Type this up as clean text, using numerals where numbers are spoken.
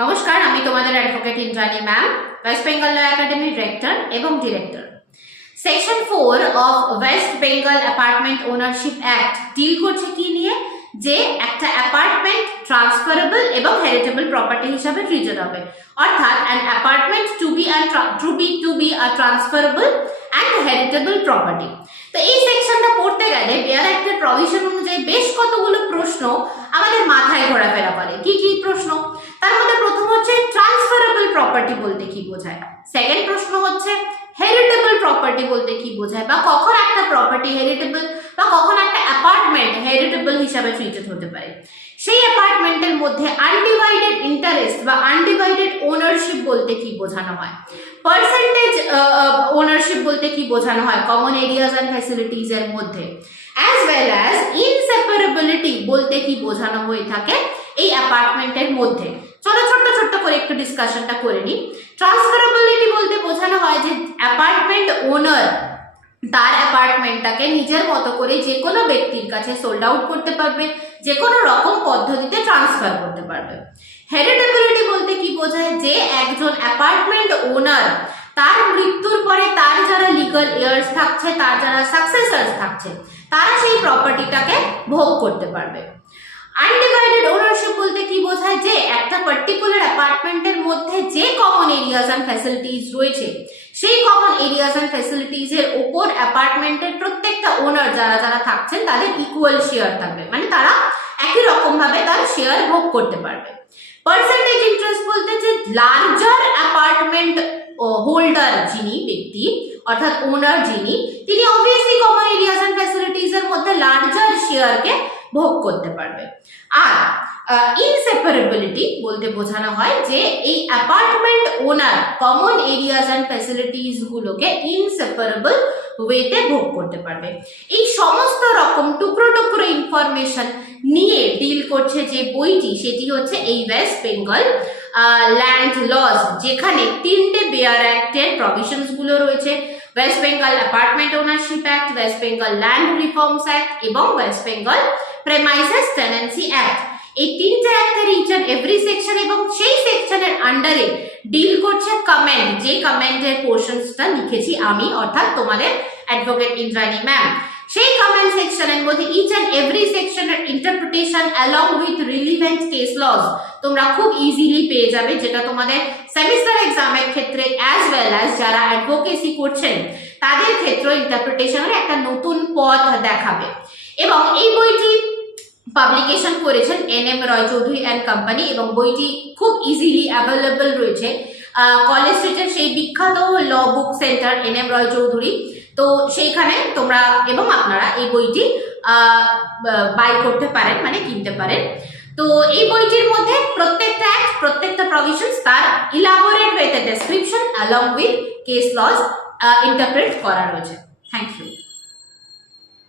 নমস্কার, আমি তোমাদের advocate Indrani ma'am, west Bengal law একাডেমির রেক্টর এবং director. Section 4 of west Bengal apartment ownership act deal করছে কি নিয়ে, যে একটা অ্যাপার্টমেন্ট ট্রান্সফারেবল এবং হেরিটেবল প্রপার্টি হিসাবে ট্রিটেড হবে, অর্থাৎ an apartment to be a transferable and heritable property. তো এই সেকশনটা পড়তে গেলে বেয়ার অ্যাক্টের প্রভিশন অনুযায়ী বেশ কতগুলো প্রশ্ন আমাদের মাথায় ঘোরাফেরা করে। কি কি প্রশ্ন? তার মধ্যে প্রথম হচ্ছে ট্রান্সফারেবল প্রপার্টি বলতে কি বোঝায়, সেকেন্ড প্রশ্ন হচ্ছে হেরিটেবল প্রপার্টি বলতে কি বোঝায়, বা কখন একটা প্রপার্টি হেরিটেবল বা কখন একটা অ্যাপার্টমেন্ট হেরিটেবল হিসাবে ট্রিটেড হতে পারে, সেই অ্যাপার্টমেন্টের মধ্যে আনডিভাইডেড ইন্টারেস্ট বা আনডিভাইডেড ওনারশিপ বলতে কি বোঝানো হয়, পার্সেন্টেজ ওনারশিপ বলতে কি বোঝানো হয় কমন এরিয়াজ অ্যান্ড ফ্যাসিলিটিজ এর মধ্যে, অ্যাজ ওয়েল অ্যাজ ইনসেপারেবিলিটি বলতে কি বোঝানো হয়ে থাকে এই অ্যাপার্টমেন্টের মধ্যে। চলো ছোট্ট ছোট্ট করে একটু ডিসকাশনটা করে নিই। ট্রান্সফারেবিলিটি বলতে বোঝানো হয় যে অ্যাপার্টমেন্ট ওনার তার অ্যাপার্টমেন্টটাকে নিজের মতো করে যে কোনো ব্যক্তির কাছে সোল্ড আউট করতে পারবে, যে কোনো রকম পদ্ধতিতে ট্রান্সফার করতে পারবে। হেরিটেবিলিটি বলতে কি বোঝায়, যে একজন অ্যাপার্টমেন্ট ওনার তার মৃত্যুর পরে তার যারা লিগাল ইয়ার্স থাকছে, তার যারা সাকসেসর্স থাকছে, তারা সেই প্রপার্টিটাকে ভোগ করতে পারবে। আনডিভাইডেড ওনারশিপ বলতে কি বোঝায়, যে একটা পার্টিকুলার অ্যাপার্টমেন্টের মধ্যে যে কমন এরিয়াজ অ্যান্ড ফ্যাসিলিটিজ রয়েছে, সেই কমন এরিয়াজ অ্যান্ড ফ্যাসিলিটিজ এর উপর অ্যাপার্টমেন্টের প্রত্যেকটা ওনার যারা যারা থাকছেন তাদের ইকুয়াল শেয়ার থাকবে, মানে তারা একই রকম ভাবে তার শেয়ার ভোগ করতে পারবে। পার্সেন্টেজ ইন্টারেস্ট বলতে যে লার্জার অ্যাপার্টমেন্ট হোল্ডার যিনি ব্যক্তি, অর্থাৎ ওনার যিনি, তিনি obviously common areas and facilities এর মধ্যে লার্জার শেয়ারকে ভোগ করতে পারবে। আর ইনসেপারেবিলিটি বলতে বোঝানো হয় যে এই apartment owner common areas and facilities গুলোকে ইনসেপারেবল ওয়েতে ভোগ করতে পারবে। এই সমস্ত রকম টুকরো টুকরো ইনফরমেশন নিয়ে ডিল করছে যে বইটি, সেটি হচ্ছে এই ওয়েস্ট বেঙ্গল ল্যান্ড লজ, যেখানে তিনটে বেয়ার অ্যাক্টের প্রভিশনস গুলো রয়েছে, west Bengal apartment ownership act, west Bengal land reforms act এবং west Bengal premises tenancy act. এই তিনটে অ্যাক্টের ইচ অ্যান্ড এভরি সেকশন এবং সেই সেকশনের আন্ডারে ডিল করছে কমেন্ট, যে কমেন্টের পোর্শনসটা লিখেছি আমি, অর্থাৎ তোমাদের অ্যাডভোকেট ইন্দ্রাণী ম্যাম। সেই কমেন্ট সেকশনের মধ্যে ইচ অ্যান্ড এভরি সেকশনের interpretation along with relevant case laws তোমরা খুব ইজিলি পেয়ে যাবে, যেটা তোমাদের সেমিস্টার এক্সামের ক্ষেত্রে অ্যাজ ওয়েল অ্যাজ যারা অ্যাডভোকেসি করছেন তাদের ক্ষেত্রে ইন্টারপ্রিটেশনের একটা নতুন পথ দেখাবে। এবং এই বইটি পাবলিকেশন করেছেন NM Roy Chowdhury and company, এবং বইটি খুব ইজিলি অ্যাভেলেবল রয়েছে কলেজ স্ট্রিটের সেই বিখ্যাত ল বুক সেন্টার NM রয় চৌধুরী। তো সেইখানে তোমরা এবং আপনারা এই বইটি বাই করতে পারেন, মানে কিনতে পারেন। তো এই বইটির মধ্যে প্রত্যেকটা অ্যাক্ট, প্রত্যেকটা প্রভিশনস তার ইলাবোরেট ওয়েতে description along with case laws interpret করা রয়েছে। Thank you.